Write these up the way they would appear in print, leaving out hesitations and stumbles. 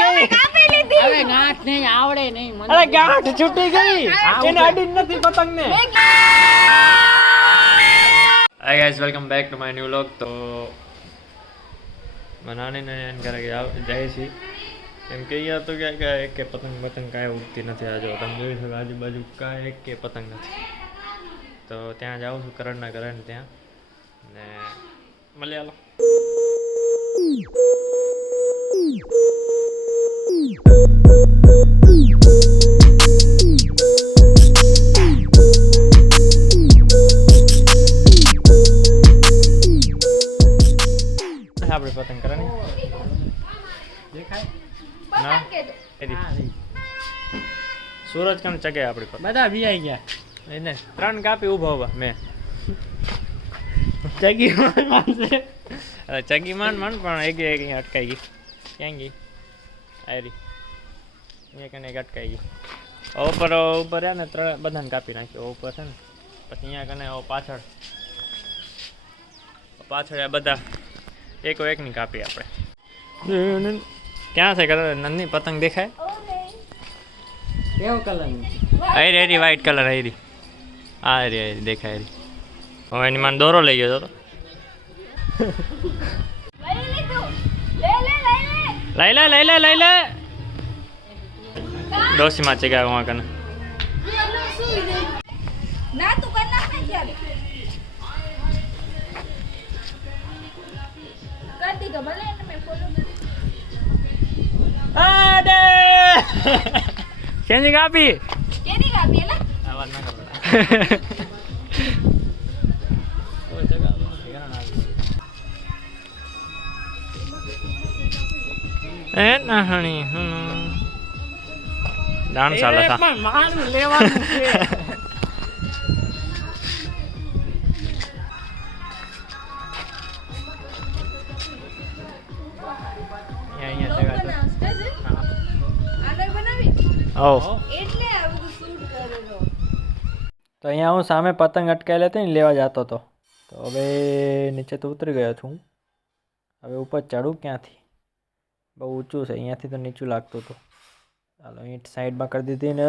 કાપી લીધી. હવે ગાંઠ નહીં આવડે નહીં મને. અરે ગાંઠ છૂટી ગઈ એને અડી નથી પતંગ ને. Hi guys welcome back to my new vlog. તો નાની નાની ઘરે જાય છે એમ કે અહીંયા તો કે પતંગ કાંઈ ઉડતી નથી. આ જો તમે જોઈ શકો આજુબાજુ કાંઈ એક કે પતંગ નથી. તો ત્યાં જાઉં છું કરણના ઘરે ત્યાં ને મળીએ. હાલો આપણે પતંગ કરવાની દેખાય ના એડી સૂરજ કેમ ચગે આપણી પર બધા વીઆઈ ગયા એને 3 કાપી ઊભા મેં ચગી માનશે. અરે ચગી માંડ પણ એક અહીંયા અટકાઈ ગઈ. ક્યાં ગઈ આયરી અહીંયા કને એક અટકાઈ ગઈ. ઉપર હે ને 3 બધાને કાપી નાખ્યો ઉપર છે ને. પછી અહીંયા કને પાછળ આ બધા એકની કાપી આપણે. ક્યાં છે નંદની પતંગ દેખાય? કેવો કલર આયરી વ્હાઈટ કલર આયરી આયરી દેખાય. હવે એની માન દોરો લઈ ગયો તો લઈ લે ડોસીમાં છે ગયા વहाँ કને ના તું કર નાખ ને યાર. કર દીધો ભલે એને મેં ફોલો કરી. આડે કેની કાપી કેની કાપી એલા? આવાજ ના કરો એ નાહણી દાણ ચાલે છે. મારું લેવાનું છે. તો અહીંયા હું સામે પતંગ અટકાયેલી હતી ને લેવા જતો હતો. તો હવે નીચે તો ઉતરી ગયો છું. હવે ઉપર ચડું ક્યાંથી? બહુ ઊંચું છે અહીંયાથી તો નીચું લાગતું હતું. ચાલો ઈંટ સાઈડમાં કરી દીધી ને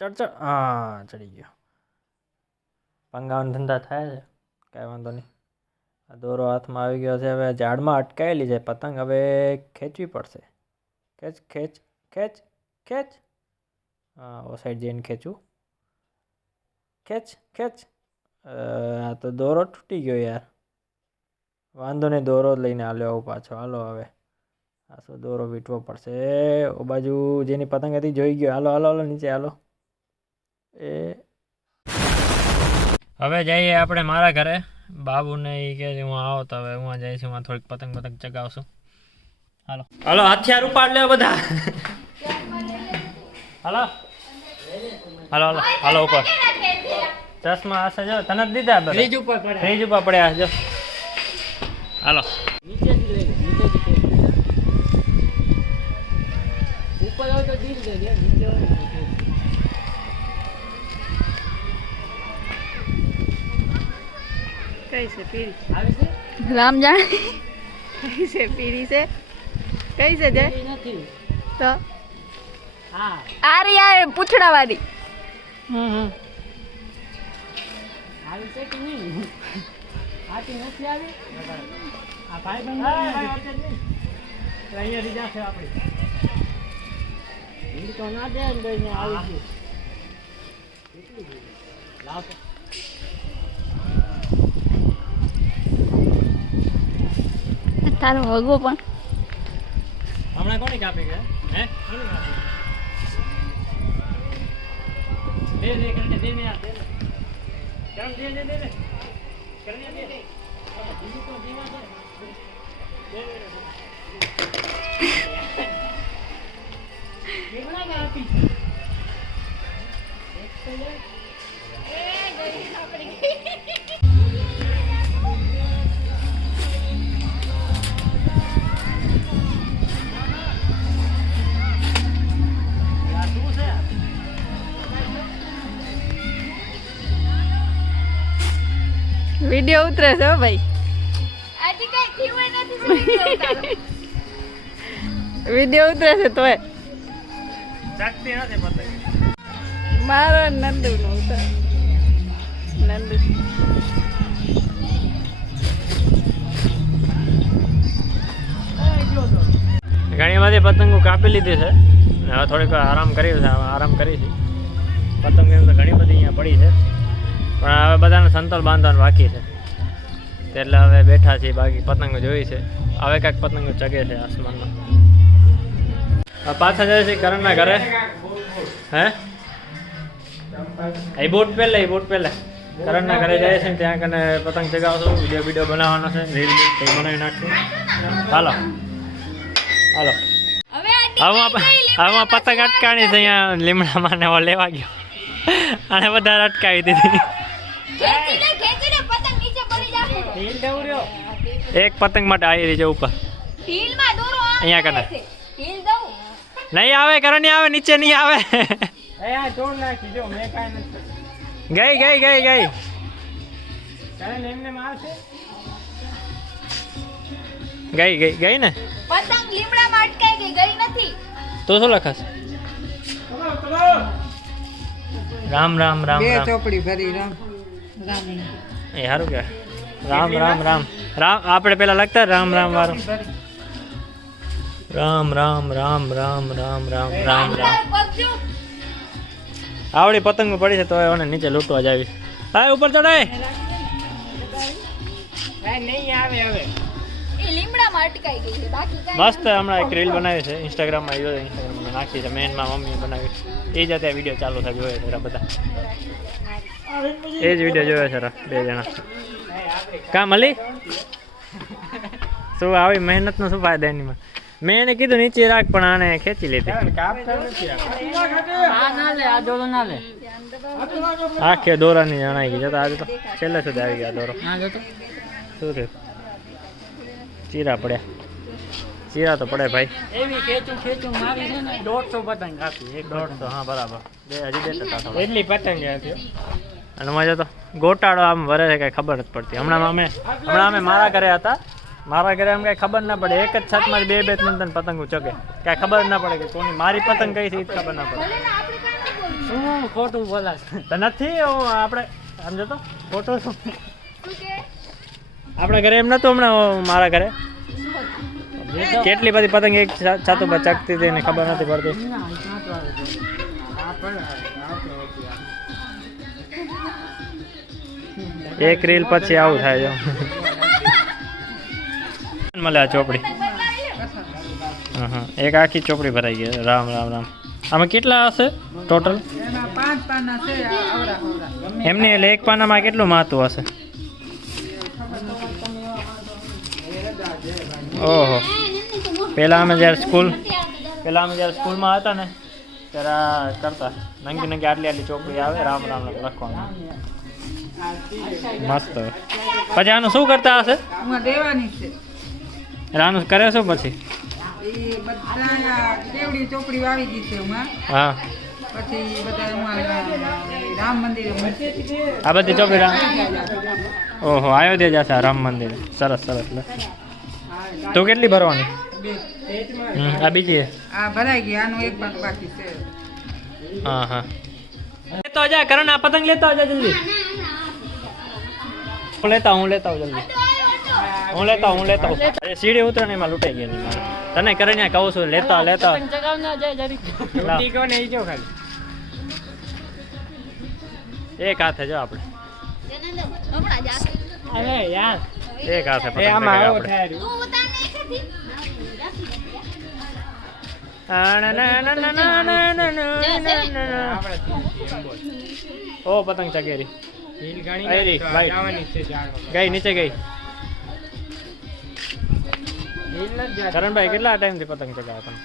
ચડ હા ચડી ગયો. પંગાવાનો ધંધા થાય છે કાંઈ વાંધો નહીં. આ દોરો હાથમાં આવી ગયો છે. હવે ઝાડમાં અટકાયેલી છે પતંગ. હવે ખેંચવી પડશે. ખેંચ હા ઓ સાઈડ જઈને ખેંચું. ખેંચ આ તો દોરો તૂટી ગયો યાર. વાંધો નહીં દોરો લઈને હાલ્યો આવું પાછો. હાલો હવે આ શું દોરો વીંટવો પડશે. ઓ બાજુ જેની પતંગ હતી જોઈ ગયો. હાલો નીચે હાલો. હવે જઈએ આપણે મારા ઘરે. બાબુને એ કહે છે હું આવો તો હવે હું જાય છે. હું થોડીક પતંગ ચગાવશું. હાલો હથિયાર ઉપાડ લે બધા. હાલો ઉપર ચશ્મા હશે જો તને જ દીધા ફ્રીજ ઉપર પડ્યા જો. હાલો કઈ છે પીરી રામ જાણે કઈ છે પીરી છે કઈ છે જે તો આ રી આ પૂછડા વાળી આવી છે કે નહીં? આથી નથી આવી. આ ભાઈ બંધ અહીંયાથી જશે આપણી તો ના દે ને દઈને આવી ગયું. લાવ તારો હગો પણ હમણાં કોની કાપી ગયા હે? દે કરને દે ને યાર દે કરમ દે કરને દે જીવી તો જીવા દે કેવડા કાપી એક તો લે એ ગઈ આપણી વિડિયો ઉતરે છે ભાઈ. આજે કઈ થયું નથી. વિડીયો ઉતરે છે તોય જાગતી નથી પતંગ. મારો નંદુ નો ઉતર નંદુ ઘણી બધી પતંગો કાપી લીધી છે ને હવે થોડીક આરામ કર્યો છે. આરામ કરી છે. પતંગ એમ તો ઘણી બધી અહીંયા પડી છે પણ હવે બધાને સંતોલ બાંધવાનું બાકી છે એટલે હવે બેઠા છીએ. બાકી પતંગો જોઈ છે. હવે કાંઈક પતંગો ચગે છે આસમાનમાં. હવે પાછા જાય છે કરણના ઘરે. હે એ બોટ પહેલે કરણના ઘરે જાય છે ને ત્યાં કને પતંગ ચગાવશું. વિડીયો બનાવવાનો છે. રીલ બનાવી નાખશું. હાલો હાલો હવે પતંગ અટકાણી છે અહીંયા લીમડામાં ને લેવા ગયો અને વધારે અટકાવી દીધી. એક પતંગ માટે આવી રહી છે ઉપર અહીંયા કને નહીં આવે કરણ આવે નીચે નહીં આવે. ગઈ ને પતંગ લીમડામાં અટકાઈ ગઈ નથી. તો શું લખાશ? રામ રામ રામ બે રામ. ચોપડી ભરી રામ રામ એ સારું કે રામ રામ રામ રામ. આપણે પેલા લખતા રામ રામ વાળું. રામ રામ રામ રામ રામ રામ રામ રામ. આવડી પતંગ પડી છે તો એને નીચે લૂંટવા જાવી. હા ઉપર ચડાય નહીં આવે હવે એ લીમડામાં અટકાઈ ગઈ છે બાકી કાંઈ મસ્ત. હમણાં એક રીલ બનાવી છે ઇન્સ્ટાગ્રામમાં. ઇન્સ્ટાગ્રામમાં નાખી છે. મેનમાં મમ્મી બનાવી એ જ અત્યારે વિડીયો ચાલુ થાય. જોયે છે બધા એ જ વિડીયો જોયો છે બે જણા. કા મળી શું આવી મહેનતનો શું ફાયદા એનીમાં? મેં એને કીધું નીચે રાખ પણ આને ખેંચી લીધી. આખે દોરાની જણાઈ ગઈ જતા. આજે તો છેલ્લે સુધી આવી ગયા દોરો. શું થયું? ચીરા પડ્યા. ચીરા તો પડે ભાઈ. એવી ખેંચું મારી છે ને 150 પતંગ કાપી. 150 હા બરાબર. હજી દેતા હતા એટલી પતંગ હતી અને મજા તો ગોટાળો આમ વરે છે કઈ ખબર નથી પડતી. હમણાં અમે મારા ઘરે હતા. મારા ઘરે આમ કઈ ખબર ના પડે. એક જ છતમાં બે ત્રણ પતંગો ચગે. કઈ ખબર ના પડે કે કોની મારી પતંગ કઈ છે એ ખબર ના પડે. શું ખોટું બોલાશ તો નથી આપણે સમજો તો ખોટું શું. આપણા ઘરે એમ નતું હમણાં મારા ઘરે કેટલી બધી પતંગ એક છત ઉપર ચગતી હતી ને ખબર નથી પડતી. એક રીલ પછી આવું થાય છે. મળે આ ચોપડી. હા એક આખી ચોપડી ભરાઈ ગઈ. રામ રામ રામ. આમાં કેટલા હશે ટોટલ? એમાં 5 પાના છે આવડા એમની એટલે એક પાનામાં કેટલું મહત્વ હશે? ઓહો. પહેલાં અમે જ્યારે સ્કૂલમાં હતા ને ત્યારે આ કરતા. નંગી આટલી ચોપડી આવે રામ રામ લખવાનું મસ્ત. પછી આનું શું કરતા હશે? હું દેવાની છે આનું કરે શું પછી? એ બધા કેવડી ચોપડી વાવી ગઈ છે હું. હા પછી બધા રામ મંદિર આ બધી ચોપડી રામ. ઓહો અયોધ્યા જશે રામ મંદિર. સરસ સરસ. તો કેટલી ભરવાની? આ બીજી આ ભરાઈ ગઈ. આનું એક પાક બાકી છે. હા હા લેતો જા કરણ. આ પતંગ લેતા આવજા જલ્દી. હું લેતા આવું જલ્દી. હું લેતા આવું અરે સીડી ઉતરે ને એમાં લૂંટાઈ ગઈ. તને કરીને કહું છું લેતા એક હાથે જો આપણે એક હાથે ઓ પતંગ ચગેરી ગઈ નીચે ગઈ. કરણભાઈ કેટલા ટાઈમ થી પતંગ ચગાવો તમે?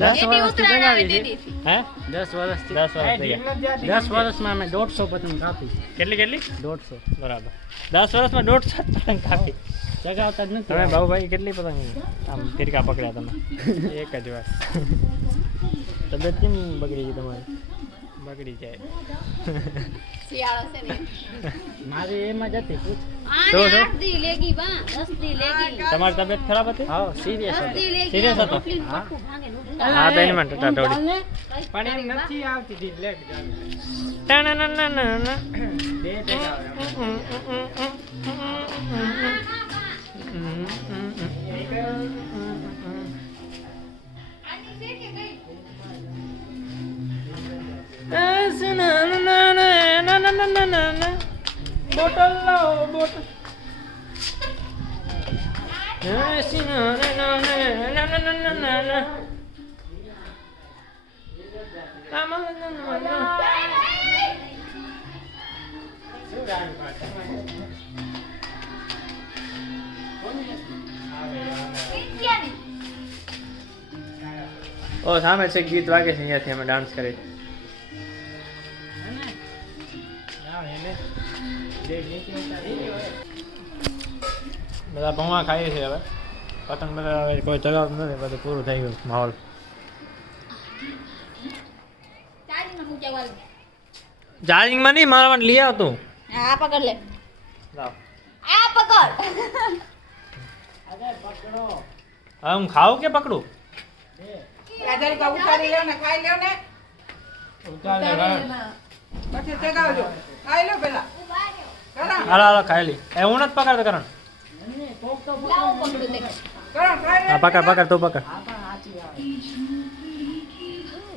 10 વર્ષથી ચગાવી છે. હે 10 વર્ષથી. 10 વર્ષ થઈ ગયા. 10 વર્ષમાં અમે 150 પતંગ કાપી. કેટલી 150 બરાબર. 10 વર્ષમાં 150 પતંગ કાપી. ચગાવતા જ નથી. તમે બાબુભાઈ કેટલી પતંગ આમ ફિરકા પકડ્યા તમે? એક જ વાર. તબિયત કેમ બગડી ગઈ તમારી? બગડી જાય. શિયાળો છે ને મારી એમાં જતી પૂછ. શું શું? તમારી તબિયત ખરાબ હતી? હા સિરિયસ હતો. સિરિયસ હતો? હા તો એની માટે ટાટોડી. પણ એમ નથી આવતી હતી લેટ જાવી. ટાણાણાણાણા. બે ભેગા આવે. બોટલ લાવો બોટલ. ઓ સામે છે ગીત વાગે છે અહીંયાથી અમે ડાન્સ કરી. બધા પૌવા ખાઈએ છીએ હવે. પતંગ બધા હવે કોઈ ચગાવતું નથી, બધું પૂરું થઈ ગયું માહોલ. ચાર્જિંગમાં નહીં, મારા માટે લઈ આવતું. આ પકડ લે. લાવ. આ પકડ. હવે હું ખાઉં કે પકડું? રાજાની કા ઉતારી લ્યો ને ખાઈ લ્યો ને ઉતારે પછી ચગાવજો ખાઈ લો પેલા કરણ હાલો હાલો ખાઈ લી. એ હું નથી પકડતો કરણ. લાવો પકડું તે. કરણ ખાઈ લે હા પકડ પકડ તું પકડ.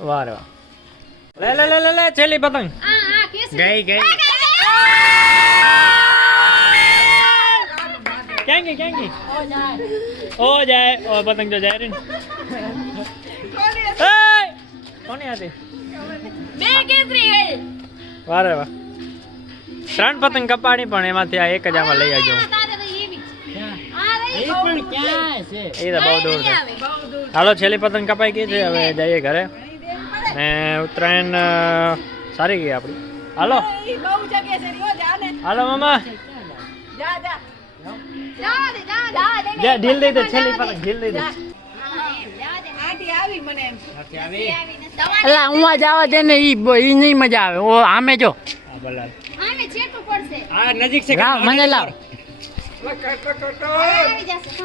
વાહ રે વાહ. લે લે લે લે લે છેલ્લી પતંગ આ કેસ ગઈ ગઈ. ક્યાં ગઈ ક્યાં ગઈ? ઓ જાય ઓ પતંગ તો જાય રે. કોની હતી? બે કેસરી ગઈ. વાહ રે વાહ. 3 પતંગ કપાડી પણ એમાંથી આ એક જ આમાં લઈ આવજો. તારે તો એવી છે. આ રહી એ પણ ક્યાં છે? એ તો બહુ દૂર છે. હાલો છેલ્લી પતંગ કપાઈ ગઈ છે, હવે જઈએ ઘરે. ને ઉત્તરાયણ સારી ગઈ આપણી. હાલો ઈ બહુ જગ્યા છે રિયો જા ને હાલો મામા. જા જા જા દે જા દે. જા ઢીલ દઈ દે છેલ્લી પતંગ ઢીલ દઈ દે. આંટી આવી મને એમ અલા હું આ જવા દે ને ઈ નહીં મજા આવે. ઓ આમે જો હા બલાલ. આને છેટું પડશે. આ નજીક છે. લાવ મને લાવ. આવી જશે.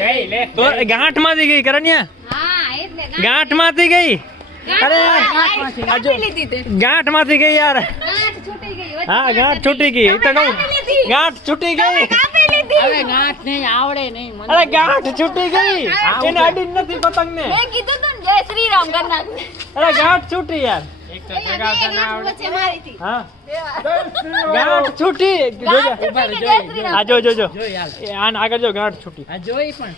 ગઈ લે. તો ગાંઠમાંથી ગઈ કરણ્યા. હા એટલે ગાંઠમાંથી ગઈ. અરે ગાંઠ લીધી તે. ગાંઠમાંથી ગઈ યાર. ગાંઠ છૂટી ગઈ. હા ગાંઠ છૂટી ગઈ. એ તો કહું ગાંઠ છૂટી ગઈ. કાપી લીધી. હવે ગાંઠ નહીં આવડે નહીં મને. અરે ગાંઠ છૂટી ગઈ. એને અડી જ નથી પતંગ ને. મેં કીધું તું ને જય શ્રી રામ કરના. અરે ગાંઠ છૂટી યાર. એક તો જગાવતા ના આવડે. વચ્ચે મારી હતી. હા ગાંઠ છૂટી. જોજો આ જો જો જો. જોઈ હાલ. એ આન આગળ જો ગાંઠ છૂટી. આ જોઈ પણ.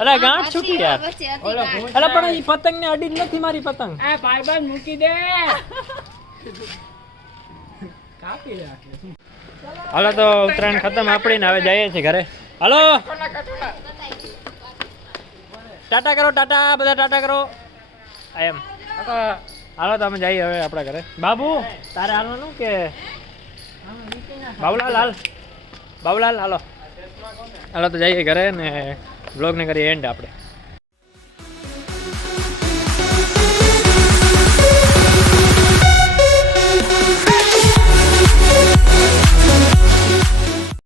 અરે ગાંઠ છૂટી યાર. વચ્ચે હતી ઓલો ગાંઠ. અરે પણ એ પતંગ ને અડી જ નથી મારી પતંગ. આ ભાઈબંધ મૂકી દે. કાપી રાખે. હાલો તો ઉત્તરાયણ ખતમ આપણી ને હવે જઈએ છીએ ઘરે. હાલો ટાટા કરો ટાટા બધા ટાટા કરો. એમ હાલો તો અમે જઈએ હવે આપણા ઘરે. બાબુ તારે હાલવાનું કે બાબુલાલ હાલ. બાબુલાલ હાલો હાલો તો જઈએ ઘરે ને બ્લોગને કરીએ એન્ડ આપણે.